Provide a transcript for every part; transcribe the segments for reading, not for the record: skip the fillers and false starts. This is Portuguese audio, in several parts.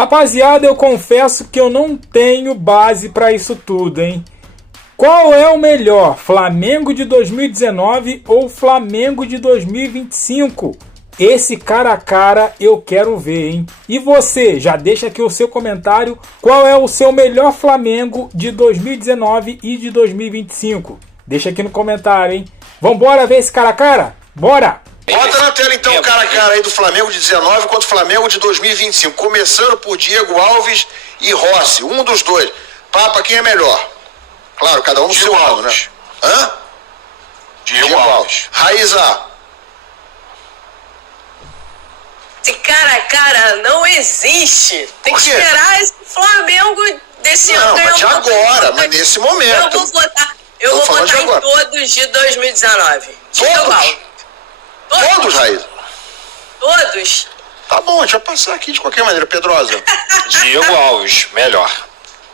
Rapaziada, eu confesso que eu não tenho base pra isso tudo, hein? Qual é o melhor, Flamengo de 2019 ou Flamengo de 2025? Esse cara a cara eu quero ver, hein? E você, já deixa aqui o seu comentário. Qual é o seu melhor Flamengo de 2019 e de 2025? Deixa aqui no comentário, hein? Vambora ver esse cara a cara? Bora! Bota na tela então o cara a cara aí do Flamengo de 19 contra o Flamengo de 2025. Começando por Diego Alves e Rossi. Um dos dois. Papa, quem é melhor? Claro, cada um no seu lado, né? Hã? Diego Alves. Raíza. Esse cara a cara não existe. Tem que esperar esse Flamengo desse ano. Não, mas de agora, mas nesse momento. Eu vou votar em todos de 2019. Todos? Todos, Raíza? Todos. Tá bom, a gente vai passar aqui de qualquer maneira. Pedrosa. Diego Alves, melhor.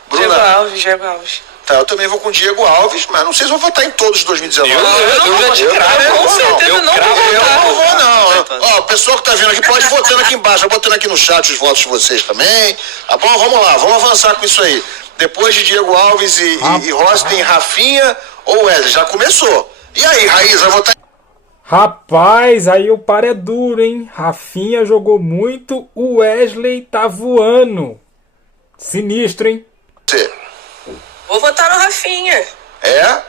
Bruna. Diego Alves. Tá, eu também vou com Diego Alves, mas não sei se vou votar em todos de 2019. Eu já te cravo. Com certeza não vou não. Ó, o pessoal que tá vendo aqui pode ir votando aqui embaixo. Eu botando aqui no chat os votos de vocês também. Tá bom? Vamos lá, vamos avançar com isso aí. Depois de Diego Alves e Rossi tem Rafinha ou Wesley. Já começou. E aí, Raíza, vai votar? Rapaz, aí o par é duro, hein? Rafinha jogou muito, o Wesley tá voando. Sinistro, hein? Você. Vou votar no Rafinha. É?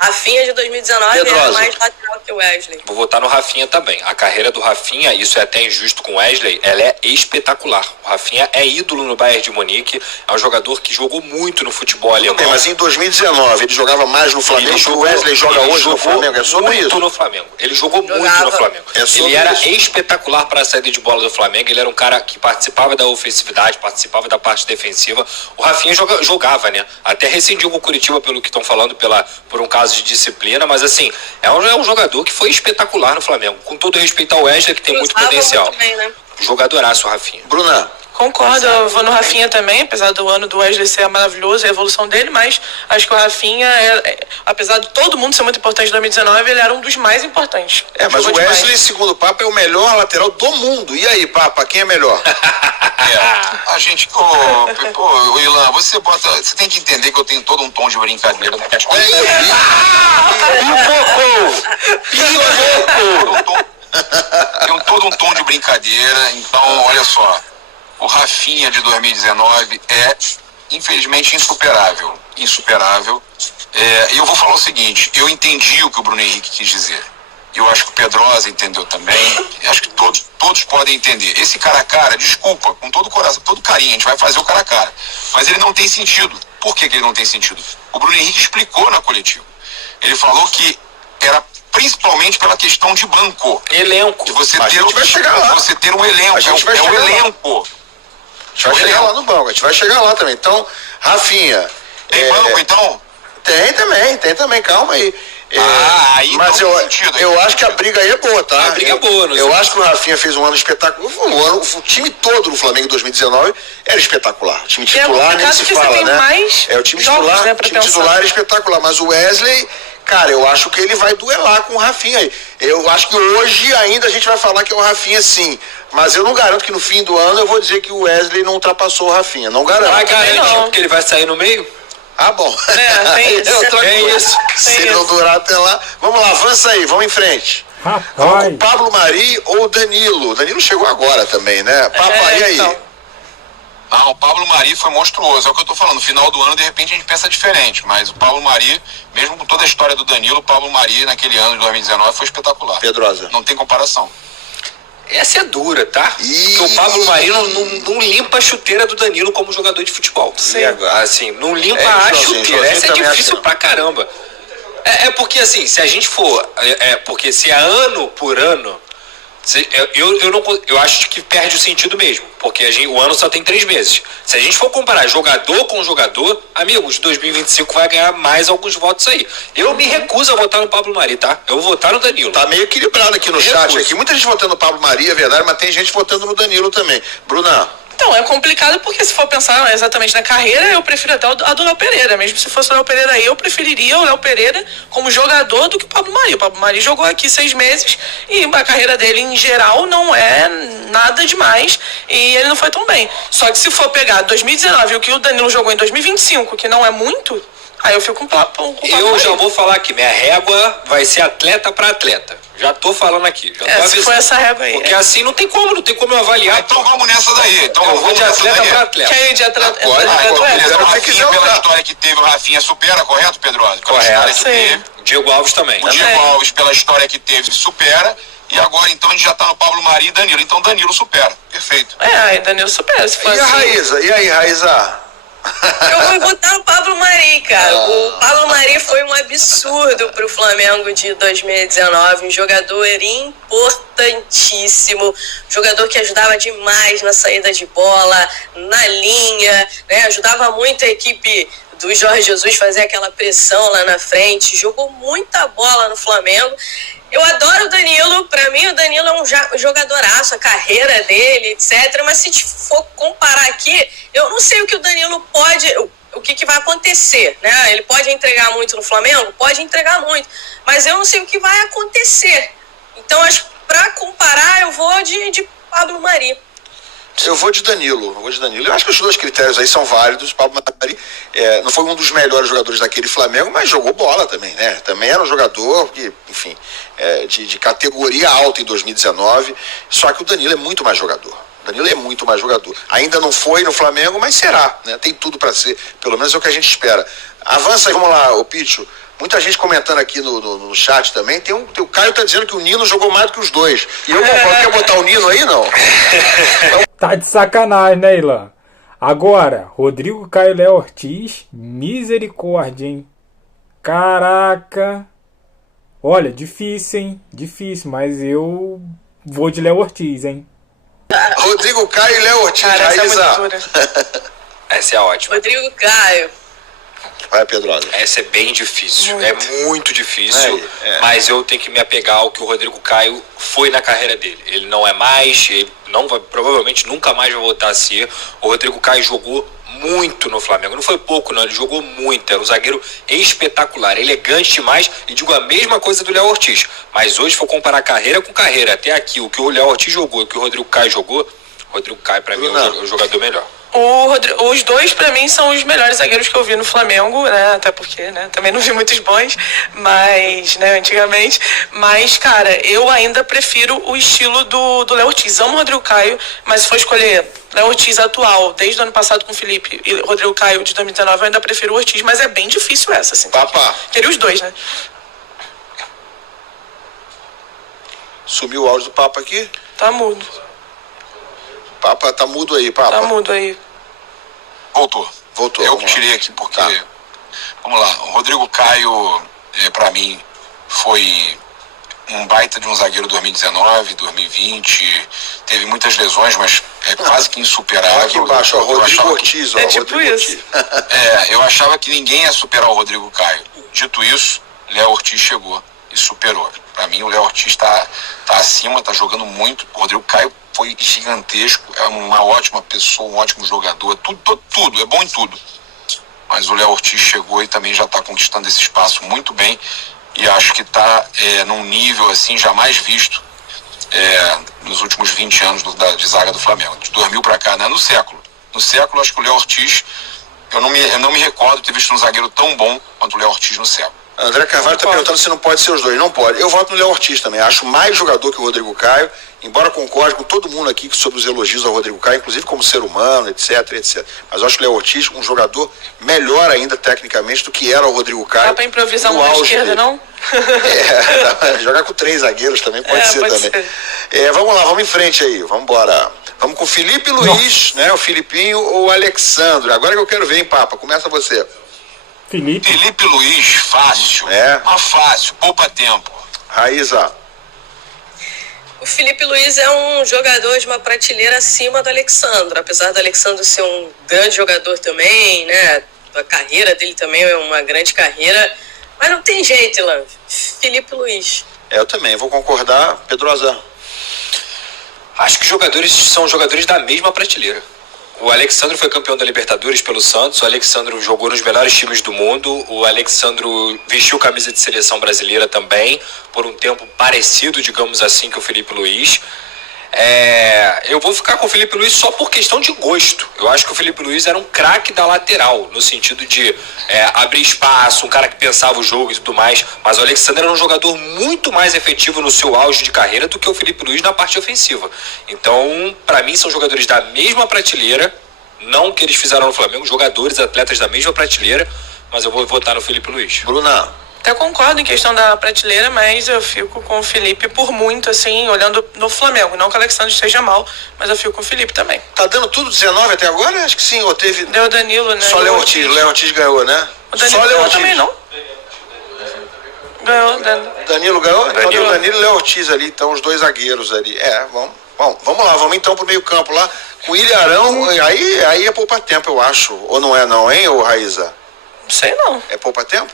Rafinha de 2019 é mais lateral que o Wesley. Vou votar no Rafinha também. A carreira do Rafinha, isso é até injusto com o Wesley, ela é espetacular. O Rafinha é ídolo no Bayern de Munique, é um jogador que jogou muito no futebol alemão. Bem, mas em 2019 ele jogava mais no Flamengo que o Wesley joga hoje no Flamengo. É sobre isso? No Flamengo. Ele jogou muito no Flamengo. Ele era espetacular para a saída de bola do Flamengo. Ele era um cara que participava da ofensividade, participava da parte defensiva. O Rafinha jogava, né? Até rescindiu com o Curitiba, pelo que estão falando, por um caso de disciplina, mas assim, é um jogador que foi espetacular no Flamengo. Com todo respeito ao Wesley, que tem muito potencial. Muito bem, né? Jogadoraço, o Rafinha. Bruna. Concordo, eu vou no Rafinha também, apesar do ano do Wesley ser maravilhoso, a evolução dele, mas acho que o Rafinha, apesar de todo mundo ser muito importante em 2019, ele era um dos mais importantes. Mas o Wesley, segundo o Papa, é o melhor lateral do mundo. E aí, Papa, quem é melhor? A gente, ô Ilan, você tem que entender que eu tenho todo um tom de brincadeira. Tenho todo um tom de brincadeira, então, olha só. O Rafinha de 2019 é, infelizmente, insuperável. E eu vou falar o seguinte, eu entendi o que o Bruno Henrique quis dizer. Eu acho que o Pedrosa entendeu também. Acho que todos podem entender. Esse cara a cara, desculpa, com todo o coração, todo carinho, a gente vai fazer o cara a cara. Mas ele não tem sentido. Por que ele não tem sentido? O Bruno Henrique explicou na coletiva. Ele falou que era principalmente pela questão de banco. Elenco. De você ter um elenco. A gente vai chegar um lá. elenco. A gente vai chegar lá no banco, a gente vai chegar lá também. Então, Rafinha. Tem banco, então? Tem também, calma aí. Aí mas não tem sentido. Eu acho que a briga aí é boa, tá? A briga é boa, não sei. Eu acho que o Rafinha fez um ano espetacular. O time todo do Flamengo em 2019 era espetacular. O time titular nem se fala, né? O time titular, né, era espetacular. Mas o Wesley, cara, eu acho que ele vai duelar com o Rafinha aí. Eu acho que hoje ainda a gente vai falar que é o Rafinha sim. Mas eu não garanto que no fim do ano eu vou dizer que o Wesley não ultrapassou o Rafinha. Não garanto. Vai garantir, porque ele vai sair no meio? Ah, bom. Tem isso. Se ele não durar até lá. Vamos lá, avança aí, vamos em frente. Rapaz. O Pablo Mari ou o Danilo? O Danilo chegou agora também, né? Papai, e aí? Então. Não, o Pablo Mari foi monstruoso. É o que eu tô falando. No final do ano, de repente, a gente pensa diferente. Mas o Pablo Mari, mesmo com toda a história do Danilo, o Pablo Mari, naquele ano de 2019, foi espetacular. Pedrosa. Não tem comparação. Essa é dura, tá? Porque o Pablo Mari não limpa a chuteira do Danilo como jogador de futebol. Sim. Assim, não limpa a chuteira. Essa é difícil pra caramba. É porque assim, se a gente for... porque se é ano por ano... Eu acho que perde o sentido mesmo, porque o ano só tem 3 meses. Se a gente for comparar jogador com jogador, amigos, 2025 vai ganhar mais alguns votos aí. Eu me recuso a votar no Pablo Mari, tá? Eu vou votar no Danilo. Tá meio equilibrado aqui no chat. Aqui muita gente votando no Pablo Mari, é verdade, mas tem gente votando no Danilo também. Bruna. Então, é complicado porque se for pensar exatamente na carreira, eu prefiro até a do Léo Pereira. Mesmo se fosse o Léo Pereira aí, eu preferiria o Léo Pereira como jogador do que o Pablo Mari. O Pablo Mari jogou aqui 6 meses e a carreira dele, em geral, não é nada demais e ele não foi tão bem. Só que se for pegar 2019 e o que o Danilo jogou em 2025, que não é muito, aí eu fico com o Pablo Mari. Eu já vou falar aqui, minha régua vai ser atleta para atleta. Já tô falando aqui. Já tô avisando. Se for essa régua aí. Porque assim não tem como eu avaliar. Então vamos nessa daí. Então eu vou de atleta para atleta. Quer ir de atleta? O Rafinha, pela história que teve, o Rafinha supera, correto, Pedrosa? Correto. Sim. O Diego Alves também. O Diego Alves, pela história que teve, supera. E agora, então, a gente já tá no Pablo Mari e Danilo. Então, Danilo supera. Perfeito. Aí Danilo supera. Se for E a assim. Raíza? E aí, Raíza? Eu vou botar o Pablo Mari, cara. O Pablo Mari foi um absurdo pro Flamengo de 2019. Um jogador importantíssimo. Jogador que ajudava demais na saída de bola, na linha, né? Ajudava muito a equipe do Jorge Jesus fazer aquela pressão lá na frente. Jogou muita bola no Flamengo. Eu adoro o Danilo, pra mim o Danilo é um jogadoraço, a carreira dele, etc. Mas se for comparar aqui, eu não sei o que o Danilo pode, o que vai acontecer, né? Ele pode entregar muito no Flamengo? Pode entregar muito, mas eu não sei o que vai acontecer. Então, acho que pra comparar, eu vou de Pablo Mari. Eu vou de Danilo. Eu acho que os dois critérios aí são válidos. O Pablo Mari não foi um dos melhores jogadores daquele Flamengo, mas jogou bola também, né? Também era um jogador que, enfim, de categoria alta em 2019. Só que o Danilo é muito mais jogador. Ainda não foi no Flamengo, mas será, né? Tem tudo para ser. Pelo menos é o que a gente espera. Avança aí, vamos lá, ô Picho. Muita gente comentando aqui no chat também. O Caio tá dizendo que o Nino jogou mais do que os dois. E eu concordo. Quer botar o Nino aí, não? Tá de sacanagem, né, Ilan? Agora, Rodrigo Caio e Léo Ortiz, misericórdia, hein? Caraca. Olha, difícil, hein? Difícil, mas eu vou de Léo Ortiz, hein? Rodrigo Caio e Léo Ortiz. Cara, essa é Essa é ótima. Rodrigo Caio. Vai, Pedrosa. Essa é bem difícil. É muito difícil. Mas eu tenho que me apegar ao que o Rodrigo Caio foi na carreira dele. Ele não é mais, ele não vai, provavelmente nunca mais vai voltar a ser. O Rodrigo Caio jogou muito no Flamengo. Não foi pouco, não. Ele jogou muito. Era um zagueiro espetacular, elegante demais. E digo a mesma coisa do Léo Ortiz. Mas hoje, se for comparar carreira com carreira, até aqui, o que o Léo Ortiz jogou e o que o Rodrigo Caio jogou, o Rodrigo Caio, pra mim, é o jogador melhor. Os dois, pra mim, são os melhores zagueiros que eu vi no Flamengo, né? Até porque, né? Também não vi muitos bons, mas, né? Antigamente. Mas, cara, eu ainda prefiro o estilo do Léo Ortiz. Amo o Rodrigo Caio, mas se for escolher Léo Ortiz atual, desde o ano passado com o Felipe, e Rodrigo Caio de 2019, eu ainda prefiro o Ortiz, mas é bem difícil essa, assim. Papá. Queria os dois, né? Sumiu o áudio do Papa aqui? Tá mudo. Papa, tá mudo aí, Papa. Tá mudo aí. Voltou. Eu tirei aqui porque... Tá. Vamos lá. O Rodrigo Caio, pra mim, foi um baita de um zagueiro 2019, 2020. Teve muitas lesões, mas é quase que insuperável. Aqui embaixo, ó, Rodrigo Ortiz. É tipo isso. Eu achava que ninguém ia superar o Rodrigo Caio. Dito isso, Léo Ortiz chegou e superou. Pra mim, o Léo Ortiz tá acima, tá jogando muito. O Rodrigo Caio foi gigantesco, é uma ótima pessoa, um ótimo jogador, tudo, é bom em tudo. Mas o Léo Ortiz chegou e também já está conquistando esse espaço muito bem e acho que está num nível assim jamais visto nos últimos 20 anos de zaga do Flamengo, de 2000 para cá, né? No século, acho que o Léo Ortiz, eu não me recordo de ter visto um zagueiro tão bom quanto o Léo Ortiz no século. André Carvalho está perguntando se não pode ser os dois. Não pode. Eu voto no Léo Ortiz também. Acho mais jogador que o Rodrigo Caio, embora concorde com todo mundo aqui sobre os elogios ao Rodrigo Caio, inclusive como ser humano, etc. Mas eu acho o Léo Ortiz um jogador melhor ainda tecnicamente do que era o Rodrigo Caio. Dá pra improvisar uma na esquerda, dele. Não? Jogar com 3 zagueiros também pode ser pode também. Vamos lá, vamos em frente aí. Vamos embora. Vamos com o Felipe Luiz, né? O Filipinho ou o Alexandre. Agora que eu quero ver, hein, Papa? Começa você. Felipe Luiz, fácil. Mas fácil, poupa tempo. Raíza. O Felipe Luiz é um jogador de uma prateleira acima do Alexandre. Apesar do Alexandre ser um grande jogador também, né? A carreira dele também é uma grande carreira. Mas não tem jeito, Ilan. Felipe Luiz. Eu também, vou concordar. Pedrosa. Acho que são jogadores da mesma prateleira. O Alexandro foi campeão da Libertadores pelo Santos, o Alexandro jogou nos melhores times do mundo, o Alexandro vestiu camisa de seleção brasileira também, por um tempo parecido, digamos assim, que o Felipe Luiz. Eu vou ficar com o Felipe Luiz só por questão de gosto. Eu acho que o Felipe Luiz era um craque da lateral, no sentido de abrir espaço, um cara que pensava o jogo e tudo mais, mas o Alexandre era um jogador muito mais efetivo no seu auge de carreira do que o Felipe Luiz na parte ofensiva. Então, para mim, são jogadores da mesma prateleira, não o que eles fizeram no Flamengo, jogadores, atletas da mesma prateleira, mas eu vou votar no Felipe Luiz. Bruna. Até concordo em questão da prateleira, mas eu fico com o Felipe por muito, assim, olhando no Flamengo. Não que o Alexandre esteja mal, mas eu fico com o Felipe também. Tá dando tudo 19 até agora? Acho que sim, ou teve... Deu o Danilo, né? Só Léo Ortiz. Léo Ortiz ganhou, né? O Danilo só ganhou também, não? Ganhou, Danilo ganhou? Então deu o Danilo e Léo Ortiz ali, então os dois zagueiros ali. Vamos lá, vamos então pro meio campo lá. Com o Ilharão, aí é poupa tempo, eu acho. Ou não é não, hein, ô Raíza? Não sei não. É poupa tempo?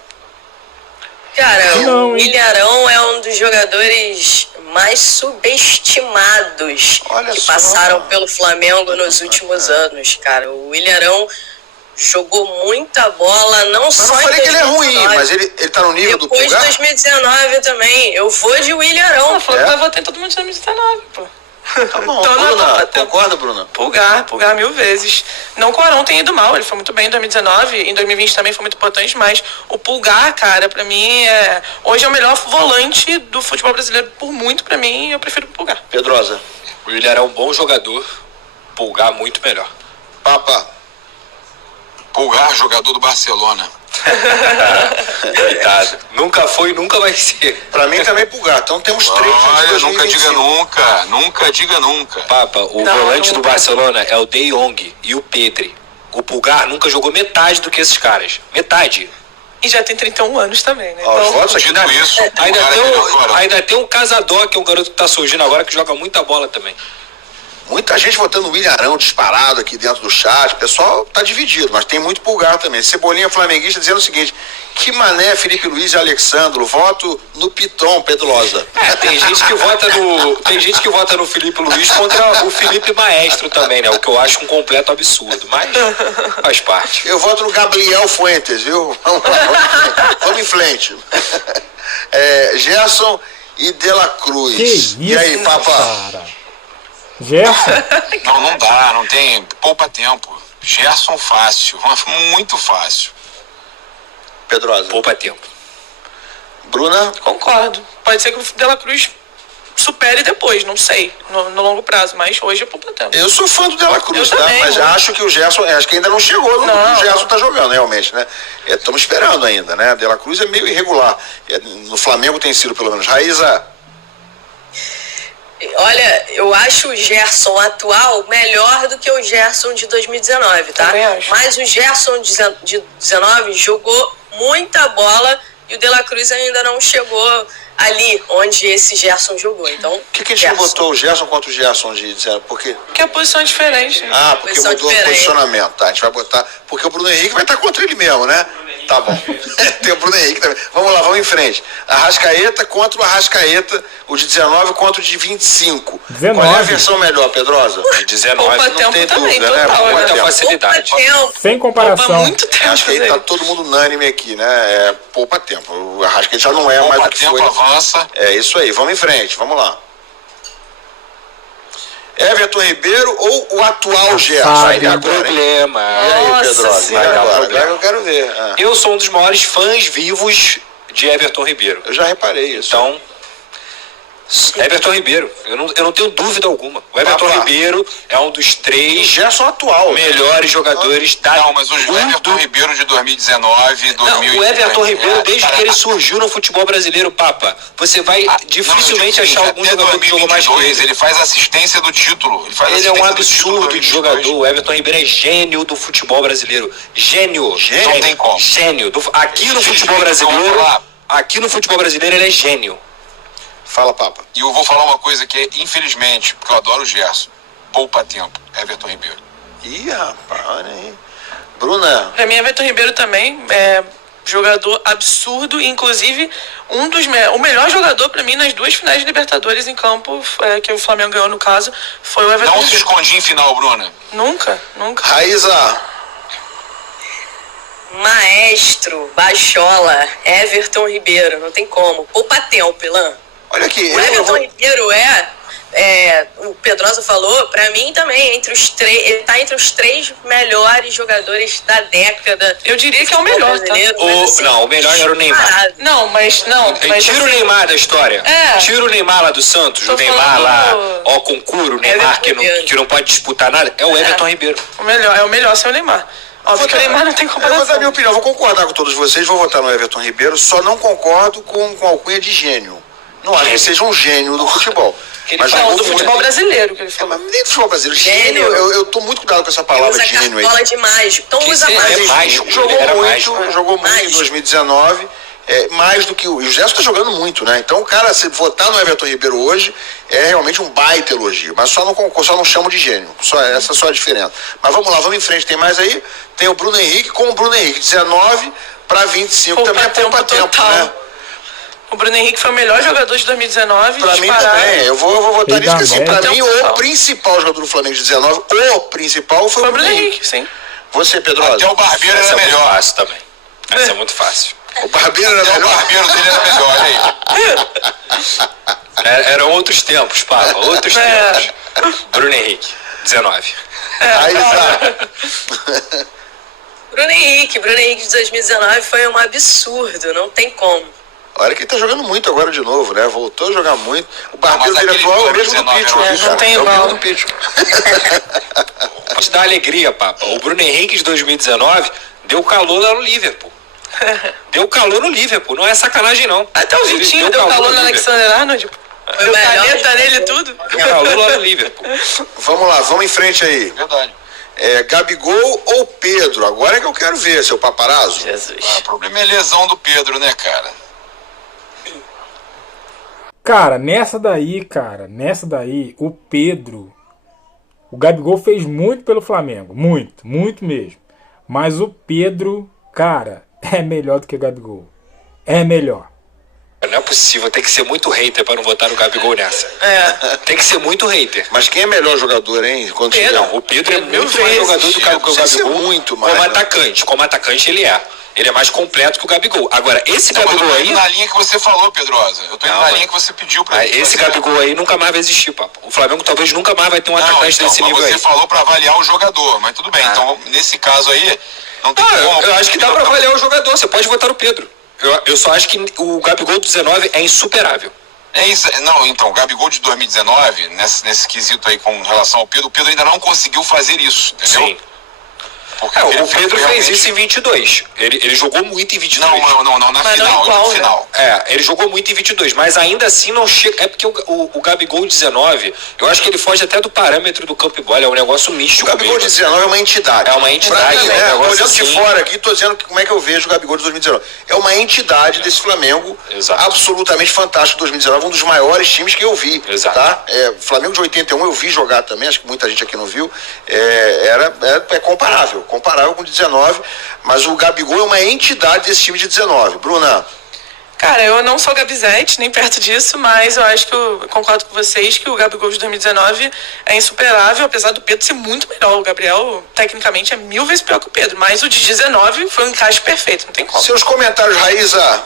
Cara, o Ilharão é um dos jogadores mais subestimados que passaram pelo Flamengo nos últimos anos, cara. O Ilharão jogou muita bola, não só não falei que ele é ruim, mas ele tá no nível do Pulgar? Depois de 2019 também. Eu vou de Ilharão. Falou que vai votar em todo mundo de 2019, pô. Tá bom, Bruna, concorda, Bruna? Pulgar 1000 vezes. Não que o Arão tenha ido mal, ele foi muito bem em 2019, em 2020 também foi muito importante, mas o Pulgar, cara, pra mim, hoje é o melhor volante do futebol brasileiro por muito pra mim, e eu prefiro o Pulgar. Pedrosa. O Willian é um bom jogador, Pulgar muito melhor. Papa. Pulgar, jogador do Barcelona. Coitado. Nunca foi e nunca vai ser. Pra mim também Pulgar. Então temos 3. Olha, nunca diga nunca. Nunca diga nunca. Papa, o volante do Barcelona é o De Jong e o Pedri. O Pulgar nunca jogou metade do que esses caras. Metade. E já tem 31 anos também, né? Ó, os votos aqui Dito isso, ainda tem o Casador, que é um garoto que tá surgindo agora, que joga muita bola também. Muita gente votando o Willian Arão disparado aqui dentro do chat. O pessoal tá dividido, mas tem muito Pulgar também. Cebolinha flamenguista dizendo o seguinte: que mané Felipe Luiz e Alexandro, voto no Piton, Pedrosa. Tem gente que vota no Felipe Luiz contra o Felipe Maestro também, né? O que eu acho um completo absurdo, mas faz parte. Eu voto no Gabriel Fuentes, viu? Vamos em frente. Gerson e De La Cruz. Que isso, e aí, Papa? Cara. Gerson? Não dá, não tem. Poupa tempo. Gerson fácil, muito fácil. Pedrosa. Poupa tempo. Bruna? Concordo. Pode ser que o De La Cruz supere depois, não sei, no longo prazo, mas hoje é poupa tempo. Eu sou fã do De La Cruz, tá? Também, mas acho que o Gerson, acho que ainda não chegou no que o Gerson tá jogando, realmente, né? Estamos esperando ainda, né? De La Cruz é meio irregular. No Flamengo tem sido, pelo menos. Raíza? Olha, eu acho o Gerson atual melhor do que o Gerson de 2019, tá? Mas o Gerson de 19 jogou muita bola e o De La Cruz ainda não chegou ali onde esse Gerson jogou. Então, por que a gente botou o Gerson contra o Gerson de 19? Por quê? Porque a posição é diferente. Ah, porque posição mudou diferente. O posicionamento, tá? A gente vai botar. Porque o Bruno Henrique vai estar contra ele mesmo, né? Tá bom. Tem o Bruno Henrique também. Vamos lá, vamos em frente. Arrascaeta contra o Arrascaeta, o de 19 contra o de 25. 19. Qual é a versão melhor, Pedrosa? De 19 Poupa não tempo tem também, dúvida, total, né? Muita né? facilidade. Sem comparação. Muito tempo. Acho que aí tá todo mundo unânime aqui, né? Poupa tempo. O Arrascaeta já não é mais do que foi. Avança. É isso aí, vamos em frente, vamos lá. Everton Ribeiro ou o atual Gerson? Vai dar problema. E aí, Pedrosa? Vai dar agora problema. eu quero ver. Eu sou um dos maiores fãs vivos de Everton Ribeiro. Eu já reparei isso. Então, Everton Ribeiro, eu não tenho dúvida alguma. O Everton Ribeiro é um dos 3 Gerson atual melhores jogadores da... Não, mas o Everton Ribeiro de 2019, 2020... O Everton Ribeiro, desde que ele surgiu no futebol brasileiro, Papa, você vai dificilmente achar algum jogador que jogou mais que ele. Ele faz assistência do título. Ele é um absurdo de jogador. O Everton Ribeiro é gênio do futebol brasileiro. Gênio. Não tem como. Gênio. Aqui no futebol brasileiro ele é gênio. Fala, Papa. E eu vou falar uma coisa que é, infelizmente, porque eu adoro o Gerson, poupa tempo, Everton Ribeiro. Ih, rapaz, olha aí. Bruna. Pra mim, Everton Ribeiro também Jogador absurdo, inclusive o melhor jogador pra mim nas 2 finais de Libertadores em campo, que o Flamengo ganhou no caso, foi o Everton. Não se esconde em final, Bruna. Nunca. Raíza. Maestro, Bachola, Everton Ribeiro, não tem como. Poupa tempo, Ilan. Olha aqui. O Everton Ribeiro o Pedrosa falou, pra mim também, ele tá entre os 3 melhores jogadores da década. Eu diria que é o melhor, tá? Assim, não, o melhor era o Neymar. Mas tira o Neymar da história. Tira o Neymar lá do Santos, o Neymar lá, com curo, o Neymar que não pode disputar nada. É o Everton Ribeiro. É o melhor ser o Neymar. Óbvio que o Neymar não tem comparação. Eu vou dar minha opinião, vou concordar com todos vocês, vou votar no Everton Ribeiro, só não concordo com a alcunha de gênio. Não acho que ele seja um gênio do futebol. Mas do futebol bragbrasileiro que ele falou. Mas nem do futebol brasileiro. Gênio, eu tô muito cuidado com essa palavra gênio aí. Usa de mágico. Então usa mágico. Jogou muito em 2019. Mais do que o Gerson tá jogando muito, né? Então, cara, se votar no Everton Ribeiro hoje é realmente um baita elogio. Mas só não chamo de gênio. Essa é só a diferença. Mas vamos lá, vamos em frente. Tem mais aí? Tem o Bruno Henrique com o Bruno Henrique. 19 para 25. Também é poupa tempo, né? O Bruno Henrique foi o melhor jogador de 2019. Pra mim também. Eu vou votar nisso, que assim, pra mim total. O principal jogador do Flamengo de 19, o principal foi o Bruno Henrique. Sim. Você, Pedrosa? Até o Barbeiro era melhor. Muito fácil também. Essa é muito fácil. O Barbeiro era melhor? O Barbeiro dele era melhor, olha aí. Eram outros tempos, Papa, outros tempos. Bruno Henrique, 19. Aí tá. Bruno Henrique de 2019 foi um absurdo, não tem como. Olha que ele tá jogando muito agora de novo, né? Voltou a jogar muito. O Barbeiro dele atual é o mesmo do Pitch. Não tem igual. É o mesmo do Pitch. Vou te dar alegria, Papa. O Bruno Henrique de 2019 deu calor lá no Liverpool. Deu calor no Liverpool, não é sacanagem não. Até o Vitinho deu calor no Alexander Arnold. Deu caneta nele e tudo. Deu calor lá no Liverpool. Vamos lá, vamos em frente aí. Verdade. Gabigol ou Pedro? Agora é que eu quero ver, seu paparazzo. Jesus. O problema é a lesão do Pedro, né, cara? Cara, nessa daí, o Pedro, o Gabigol fez muito pelo Flamengo, muito mesmo. Mas o Pedro, cara, é melhor do que o Gabigol. É melhor. Não é possível, tem que ser muito hater pra não votar no Gabigol nessa. Tem que ser muito hater. Mas quem é melhor jogador, hein? O Pedro é muito mais jogador do que o Gabigol. Muito mais. Como atacante ele é. Ele é mais completo que o Gabigol. Agora, esse Gabigol aí... Eu tô indo na linha que você falou, Pedrosa. Eu tô indo na linha que você pediu pra ele. Esse Gabigol aí nunca mais vai existir, papo. O Flamengo talvez nunca mais vai ter um atacante desse nível aí. Você falou pra avaliar o jogador, mas tudo bem. Então, nesse caso aí, não tem como. Eu acho que dá pra avaliar o jogador. Você pode votar no Pedro. Eu só acho que o Gabigol do 19 é insuperável. É isso. Não, então, o Gabigol de 2019, nesse quesito aí com relação ao Pedro, o Pedro ainda não conseguiu fazer isso, entendeu? Sim. O Pedro fez isso em 22. Ele jogou muito em 22. Não, na final. No final. Ele jogou muito em 22, mas ainda assim não chega. É porque o Gabigol 19, eu acho que ele foge até do parâmetro do campo e bola. É um negócio místico. O Gabigol de 19 é uma entidade. É uma entidade. Olhando assim, de fora aqui, tô dizendo como é que eu vejo o Gabigol de 2019. É uma entidade desse Flamengo. Exato. Absolutamente fantástico. 2019, um dos maiores times que eu vi. Exato. Tá? Flamengo de 81 eu vi jogar também, acho que muita gente aqui não viu. É comparável com 19, mas o Gabigol é uma entidade desse time de 19. Bruna? Cara, eu não sou Gabizete, nem perto disso, mas eu acho que eu concordo com vocês que o Gabigol de 2019 é insuperável, apesar do Pedro ser muito melhor. O Gabriel, tecnicamente, é 1000 vezes pior que o Pedro, mas o de 19 foi um encaixe perfeito, não tem como. Seus comentários, Raíza?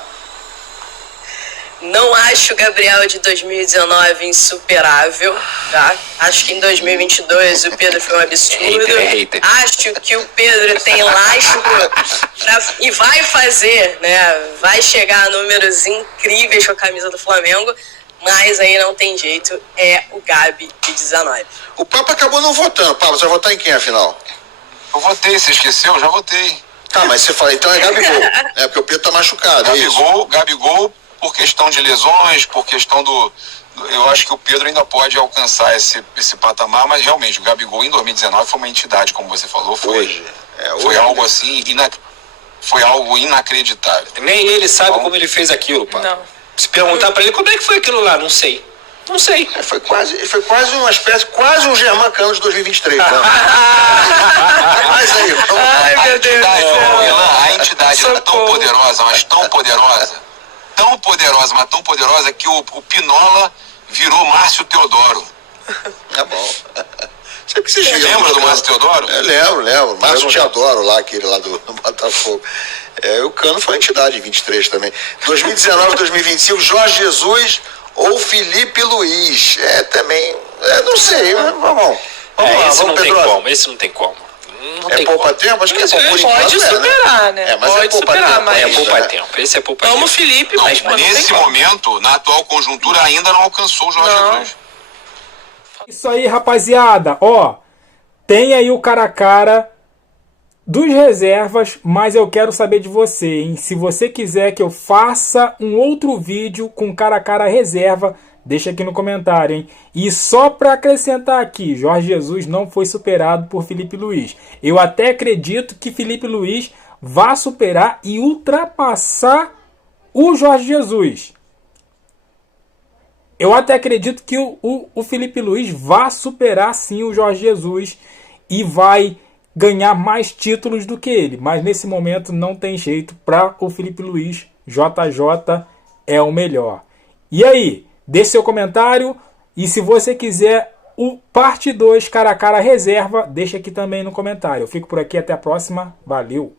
Não acho o Gabriel de 2019 insuperável, tá? Acho que em 2022 o Pedro foi um absurdo. Hater. Acho que o Pedro tem lastro e vai fazer, né? Vai chegar a números incríveis com a camisa do Flamengo, mas aí não tem jeito, é o Gabi de 19. O Papa acabou não votando. Papa, você vai votar em quem, afinal? Eu votei, você esqueceu? Eu já votei. Tá, mas você fala, então é Gabigol. Porque o Pedro tá machucado, Gabigol, por questão de lesões, por questão eu acho que o Pedro ainda pode alcançar esse patamar, mas realmente o Gabigol em 2019 foi uma entidade, como você falou, foi algo assim, foi algo inacreditável. Nem ele sabe como ele fez aquilo, pá. Não. Se perguntar pra ele como é que foi aquilo lá, não sei. Foi quase uma espécie, quase um Germancano de 2023. Mas aí, Ai, meu Deus. A entidade rivalidade era tão poderosa, mas tão poderosa, mas tão poderosa que o Pinola virou Márcio Teodoro. Tá bom. Sempre que vocês lembra do Márcio Teodoro? Eu lembro. Márcio Teodoro lá, aquele lá do Botafogo. O Cano foi entidade em 23 também. 2019, 2025, Jorge Jesus ou Felipe Luiz? Também, não sei. Vamos lá, esse não tem Pedrosa. como, esse não tem como. Poupa-tempo? Acho que pode superar, né? Mas pode superar, mas... É poupa-tempo, esse é poupa-tempo. Amo o Felipe, mas nesse momento, na atual conjuntura, ainda não alcançou o Jorge Jesus. Isso aí, rapaziada. Ó, tem aí o cara a cara dos reservas, mas eu quero saber de você, hein? Se você quiser que eu faça um outro vídeo com cara a cara reserva, deixa aqui no comentário, hein? E só para acrescentar aqui, Jorge Jesus não foi superado por Felipe Luiz. Eu até acredito que Felipe Luiz vá superar e ultrapassar o Jorge Jesus. Eu até acredito que o Felipe Luiz vá superar sim o Jorge Jesus e vai ganhar mais títulos do que ele. Mas nesse momento não tem jeito, para o Felipe Luiz, JJ é o melhor. E aí? Deixe seu comentário e se você quiser o parte 2 cara a cara reserva, deixa aqui também no comentário. Eu fico por aqui, até a próxima. Valeu!